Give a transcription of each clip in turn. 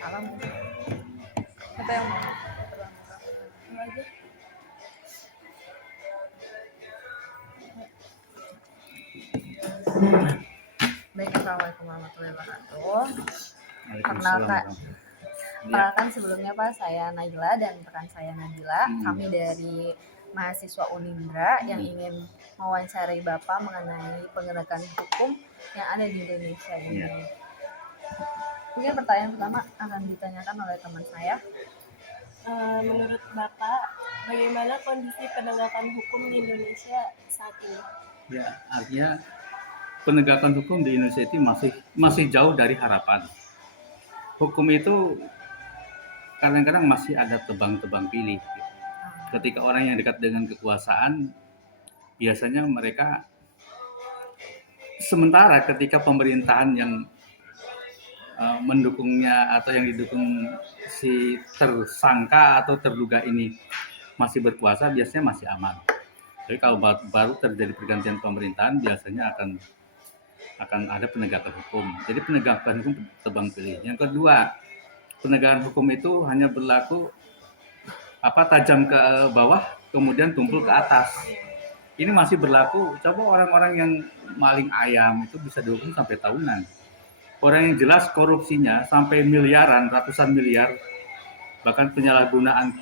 Salam. Siapa yang mau? aja. Baik, assalamualaikum warahmatullahi wabarakatuh. Waalaikumsalam. Perkenalkan sebelumnya Pak, saya Naila dan rekan saya Nabila. Kami dari mahasiswa Unindra yang ingin mewawancari Bapak mengenai penegakan hukum yang ada di Indonesia ini. Mungkin pertanyaan pertama akan ditanyakan oleh teman saya. Menurut Bapak, bagaimana kondisi penegakan hukum di Indonesia saat ini? Ya, artinya penegakan hukum di Indonesia itu masih jauh dari harapan. Hukum itu kadang-kadang masih ada tebang-tebang pilih. Ketika orang yang dekat dengan kekuasaan, biasanya mereka sementara ketika pemerintahan yang mendukungnya atau yang didukung si tersangka atau terduga ini masih berkuasa, biasanya masih aman. Jadi kalau baru terjadi pergantian pemerintahan, biasanya akan ada penegakan hukum. Jadi penegakan hukum tebang pilih. Yang kedua, penegakan hukum itu hanya berlaku tajam ke bawah, kemudian tumpul ke atas. Ini masih berlaku. Coba orang-orang yang maling ayam itu bisa dihukum sampai tahunan. Orang yang jelas korupsinya sampai miliaran, ratusan miliar, bahkan penyalahgunaan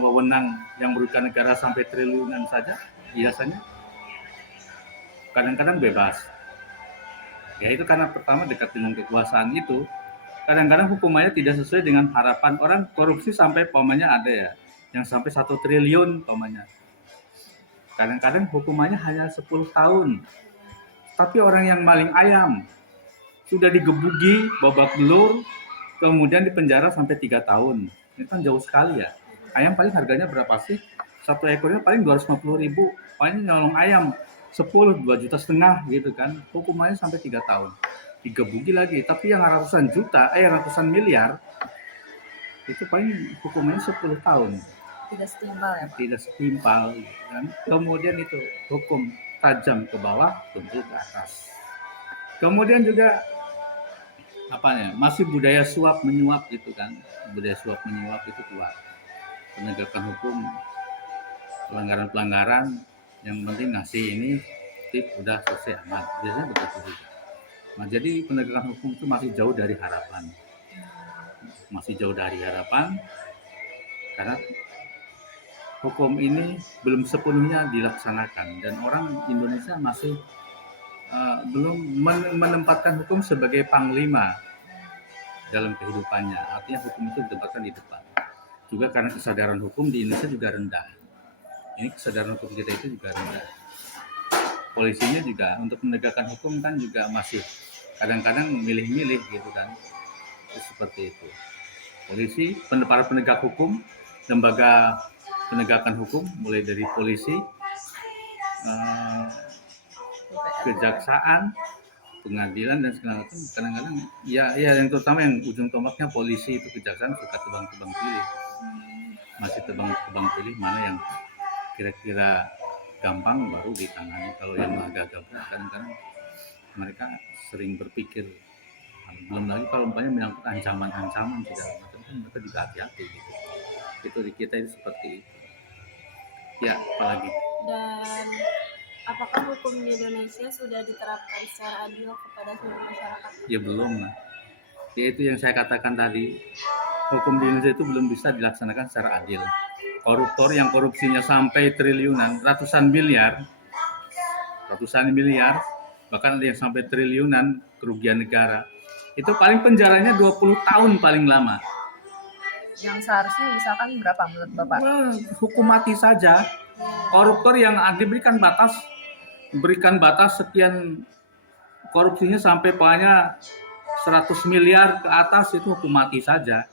wewenang yang merugikan negara sampai triliunan saja, biasanya kadang-kadang bebas. Ya itu karena pertama dekat dengan kekuasaan itu, kadang-kadang hukumannya tidak sesuai dengan harapan orang. Korupsi sampai pomanya ada ya, yang sampai 1 triliun pomanya. Kadang-kadang hukumannya hanya 10 tahun. Tapi orang yang maling ayam sudah digebuki, babak belur, kemudian dipenjara sampai 3 tahun. Ini kan jauh sekali ya. Ayam paling harganya berapa sih? Satu ekornya paling 250.000. Paling nyolong ayam 10, 2,5 juta gitu kan. Hukumannya sampai 3 tahun. Digebuki lagi. Tapi yang ratusan miliar, itu paling hukumannya 10 tahun. Tidak setimpal ya Pak? Tidak setimpal. Kan? Kemudian itu hukum tajam ke bawah, tumpul ke atas. Kemudian juga masih budaya suap menyuap gitu kan. Budaya suap menyuap itu kuat. Penegakan hukum, pelanggaran-pelanggaran, yang penting ngasih ini tip udah selesai aman. Biasanya begitu juga. Nah, jadi penegakan hukum itu masih jauh dari harapan. Karena hukum ini belum sepenuhnya dilaksanakan dan orang Indonesia masih belum menempatkan hukum sebagai panglima dalam kehidupannya. Artinya hukum itu ditempatkan di depan. Juga karena kesadaran hukum di Indonesia juga rendah. Ini kesadaran hukum kita itu juga rendah. Polisinya juga untuk menegakkan hukum kan juga masih kadang-kadang milih-milih gitu kan. Itu seperti itu. Polisi, para penegak hukum, lembaga penegakan hukum mulai dari polisi, kejaksaan, pengadilan dan segala macam, kadang-kadang ya yang terutama yang ujung tombaknya polisi itu kejaksaan suka tebang-tebang pilih, masih tebang-tebang pilih mana yang kira-kira gampang baru ditangani. Kalau yang agak-agak berat kadang-kadang mereka sering berpikir, belum lagi kalau umpamanya menyangkut ancaman-ancaman segala macam, mereka juga hati-hati gitu. Itu di kita itu seperti itu. Ya, apalagi. Dan apakah hukum di Indonesia sudah diterapkan secara adil kepada seluruh masyarakat? Ya belum lah. Ya itu yang saya katakan tadi, hukum di Indonesia itu belum bisa dilaksanakan secara adil. Koruptor yang korupsinya sampai triliunan, ratusan miliar, bahkan ada yang sampai triliunan kerugian negara, itu paling penjaranya 20 tahun paling lama. Yang seharusnya misalkan berapa menurut Bapak? Hukum mati saja. Koruptor yang diberikan batas sekian korupsinya sampai pokoknya 100 miliar ke atas, itu hukum mati saja.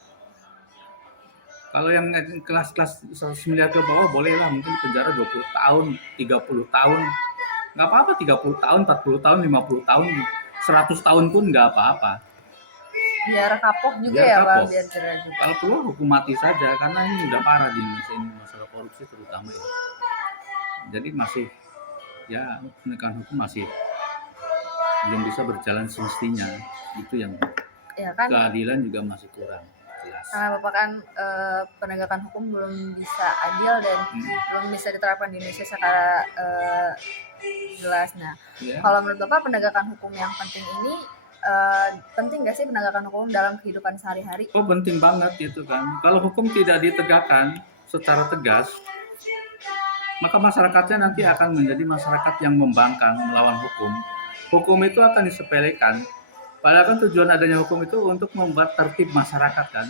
Kalau yang kelas-kelas 100 miliar ke bawah bolehlah mungkin penjara 20 tahun, 30 tahun. Nggak apa-apa 30 tahun, 40 tahun, 50 tahun, 100 tahun pun nggak apa-apa. Biar kapok juga ya Pak, biar jerah juga. Kalau perlu hukum mati saja, karena ini udah parah di Indonesia ini, masalah korupsi terutama ya. Jadi masih ya penegakan hukum masih belum bisa berjalan semestinya. Itu yang ya kan? Keadilan juga masih kurang. Karena Bapak kan penegakan hukum belum bisa adil dan belum bisa diterapkan di Indonesia secara jelas. Nah, Ya. kalau menurut Bapak penegakan hukum yang penting ini penting nggak sih penegakan hukum dalam kehidupan sehari-hari? Oh, penting banget itu kan. Kalau hukum tidak ditegakkan secara tegas, maka masyarakatnya nanti akan menjadi masyarakat yang membangkang melawan hukum. Hukum itu akan disepelekan. Padahal kan tujuan adanya hukum itu untuk membuat tertib masyarakat kan.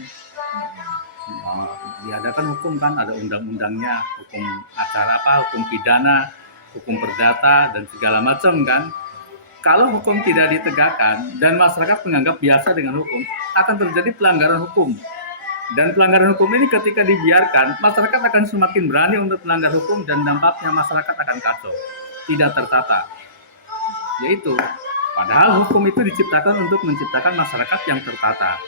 Diadakan hukum kan, ada undang-undangnya, hukum acara apa, hukum pidana, hukum perdata dan segala macam kan. Kalau hukum tidak ditegakkan dan masyarakat menganggap biasa dengan hukum, akan terjadi pelanggaran hukum. Dan pelanggaran hukum ini ketika dibiarkan, masyarakat akan semakin berani untuk melanggar hukum dan dampaknya masyarakat akan kacau, tidak tertata. Yaitu, padahal hukum itu diciptakan untuk menciptakan masyarakat yang tertata.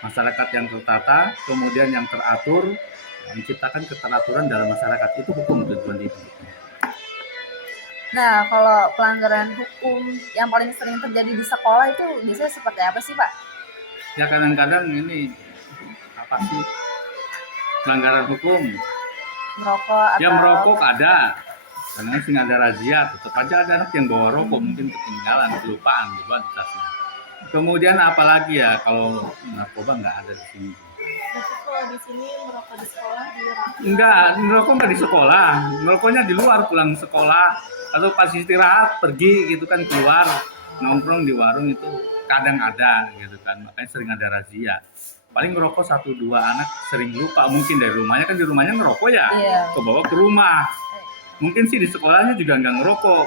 Masyarakat yang tertata, kemudian yang teratur, menciptakan keteraturan dalam masyarakat. Itu hukum tujuan itu. Nah, kalau pelanggaran hukum yang paling sering terjadi di sekolah itu biasanya seperti apa sih, Pak? Ya kadang-kadang ini apa sih pelanggaran hukum? Merokok atau Ya merokok ada, karena sih ada razia, tetap aja ada anak yang bawa rokok mungkin ketinggalan, kelupaan di tasnya. Kemudian apalagi ya kalau narkoba nggak ada di sini. Berarti kalau di sini merokok di sekolah dilarang. Enggak, merokok nggak di sekolah, merokoknya di luar pulang sekolah atau pas istirahat pergi gitu kan keluar nongkrong di warung itu kadang ada gitu kan, makanya sering ada razia. Paling ngerokok 1-2 anak sering lupa mungkin dari rumahnya kan di rumahnya ngerokok ya, kebawa ke rumah. Mungkin sih di sekolahnya juga nggak ngerokok,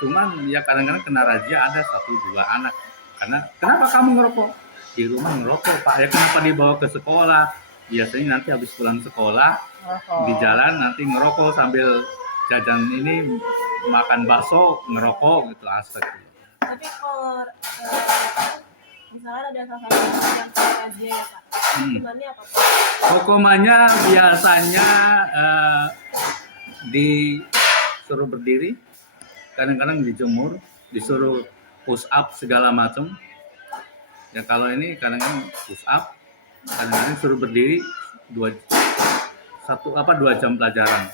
cuman ya kadang-kadang kena razia ada 1-2 anak. Karena kenapa kamu ngerokok? Di rumah ngerokok Pak, ya kenapa dibawa ke sekolah? Biasanya nanti habis pulang sekolah di jalan nanti ngerokok sambil jajan ini makan bakso ngerokok gitu asik. Tapi kalau misalkan ada salah satu yang kena razia ya Pak, hukumannya apa Pak? Hukumannya biasanya disuruh berdiri, kadang-kadang dijemur, disuruh push up segala macam. Ya kalau ini kadang-kadang push up, kadang-kadang suruh berdiri 2 jam pelajaran.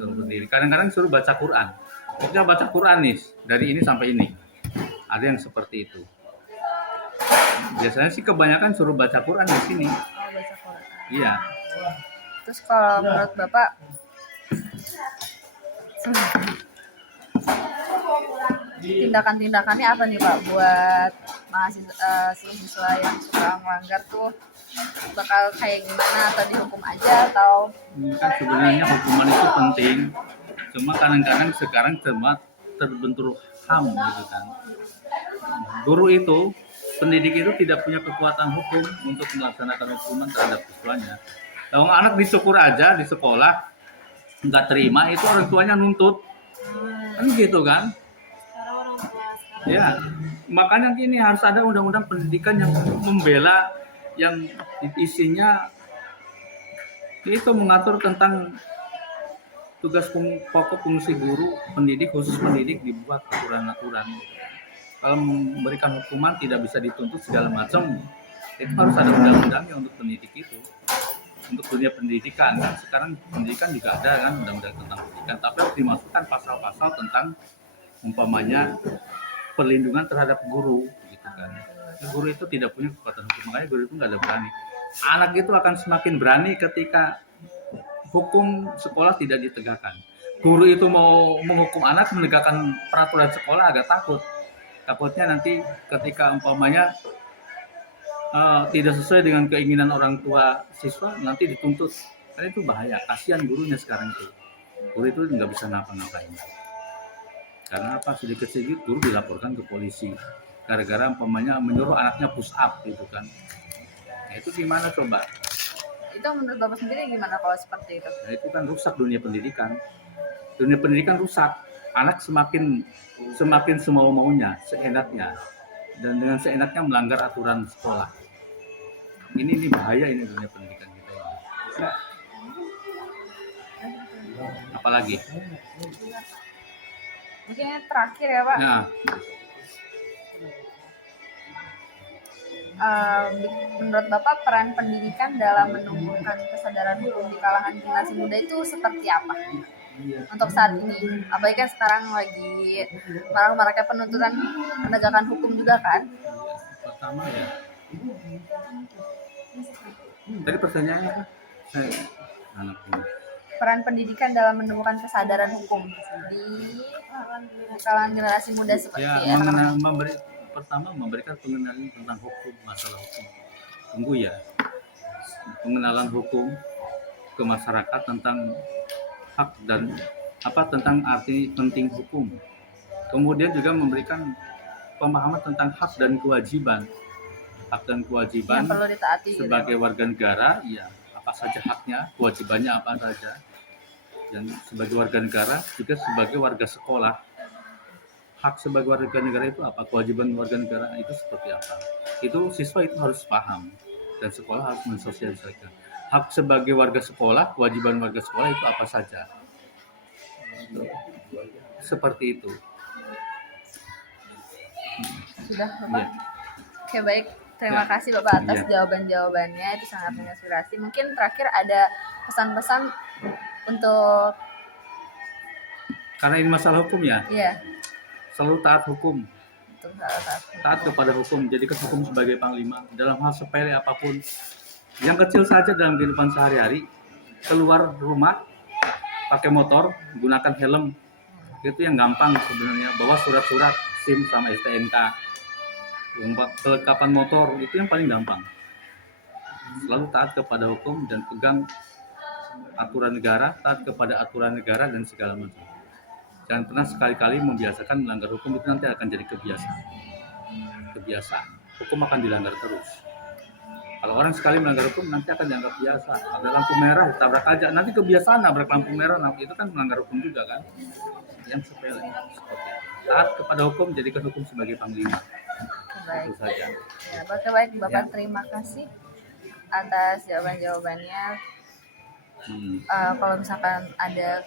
Suruh berdiri. Kadang-kadang suruh baca Quran. Pokoknya baca Quran nih dari ini sampai ini. Ada yang seperti itu. Biasanya sih kebanyakan suruh baca Quran di sini. Oh, baca Quran. Iya. Terus kalau menurut Bapak tindakan-tindakannya apa nih Pak buat mahasiswa yang suka melanggar tuh bakal kayak gimana, atau dihukum aja atau Kan sebenarnya hukuman itu penting. Cuma kadang-kadang sekarang cuma terbentur HAM gitu kan. Guru itu, pendidik itu tidak punya kekuatan hukum untuk melaksanakan hukuman terhadap siswanya. Kalau anak disyukur aja di sekolah nggak terima itu orang tuanya nuntut, kan gitu kan? Sekarang orang tua sekarang Ya, makanya gini harus ada undang-undang pendidikan yang membela, yang isinya itu mengatur tentang tugas pokok fungsi guru, pendidik, khusus pendidik dibuat aturan-aturan. Kalau memberikan hukuman tidak bisa dituntut segala macam, itu harus ada undang-undangnya untuk pendidik itu. Untuk dunia pendidikan kan sekarang pendidikan juga ada kan undang-undang tentang pendidikan, tapi harus dimasukkan pasal-pasal tentang umpamanya perlindungan terhadap guru gitu kan. Guru itu tidak punya kekuatan hukum, makanya guru itu nggak ada berani. Anak itu akan semakin berani ketika hukum sekolah tidak ditegakkan. Guru itu mau menghukum anak, menegakkan peraturan sekolah agak takut. Takutnya nanti ketika umpamanya tidak sesuai dengan keinginan orang tua siswa, nanti dituntut. Karena itu bahaya, kasihan gurunya sekarang itu. Guru itu nggak bisa ngapa-ngapain. Karena apa, sedikit-sedikit guru dilaporkan ke polisi. Gara-gara umpamanya menyuruh anaknya push up gitu kan. Nah, itu gimana coba? itu menurut Bapak sendiri gimana kalau seperti itu? Nah, itu kan rusak dunia pendidikan. Dunia pendidikan rusak. Anak semakin semau-maunya, seenaknya. Dan dengan seenaknya melanggar aturan sekolah. Ini bahaya ini dunia pendidikan kita ini. Apalagi? Mungkin yang terakhir ya Pak. Nah, menurut Bapak peran pendidikan dalam menumbuhkan kesadaran hukum di kalangan generasi muda itu seperti apa untuk saat ini? Apalagi kan sekarang lagi marak-maraknya penuntutan penegakan hukum juga kan? Pertama ya, tadi pertanyaannya apa? Saya anak ini. Peran pendidikan dalam menumbuhkan kesadaran hukum di kalangan generasi muda seperti Ya, pertama memberikan pengenalan tentang hukum, masalah hukum. Tunggu ya, pengenalan hukum ke masyarakat tentang hak dan tentang arti penting hukum. Kemudian juga memberikan pemahaman tentang hak dan kewajiban yang perlu ditaati gitu. sebagai warga negara, ya apa saja haknya, kewajibannya apa saja. Dan sebagai warga negara juga sebagai warga sekolah, hak sebagai warga negara itu apa, kewajiban warga negara itu seperti apa, itu siswa itu harus paham dan sekolah harus mensosialisasikan hak sebagai warga sekolah, kewajiban warga sekolah itu apa saja, seperti itu. Sudah Bapak? Ya. Oke, baik. Terima kasih Bapak atas Ya. jawaban-jawabannya, itu sangat menginspirasi. Mungkin terakhir ada pesan-pesan untuk Karena ini masalah hukum ya, iya, selalu taat hukum, untuk salah satu. taat kepada hukum, jadikan hukum sebagai panglima dalam hal sepele apapun, yang kecil saja dalam kehidupan sehari-hari. Keluar rumah pakai motor, gunakan helm, itu yang gampang sebenarnya. Bawa surat-surat SIM sama STNK, kelengkapan motor, itu yang paling gampang. Selalu taat kepada hukum dan pegang aturan negara, taat kepada aturan negara dan segala macam. Jangan pernah sekali-kali membiasakan melanggar hukum, itu nanti akan jadi kebiasaan. Hukum akan dilanggar terus. Kalau orang sekali melanggar hukum, nanti akan dianggap biasa. Ada lampu merah, ditabrak aja. Nanti kebiasaan nabrak lampu merah, itu kan melanggar hukum juga kan. Yang sepele. Taat kepada hukum, jadikan hukum sebagai panglima. Baik. Itu saja. Ya, baik Bapak, Ya. terima kasih atas jawaban-jawabannya. Kalau misalkan ada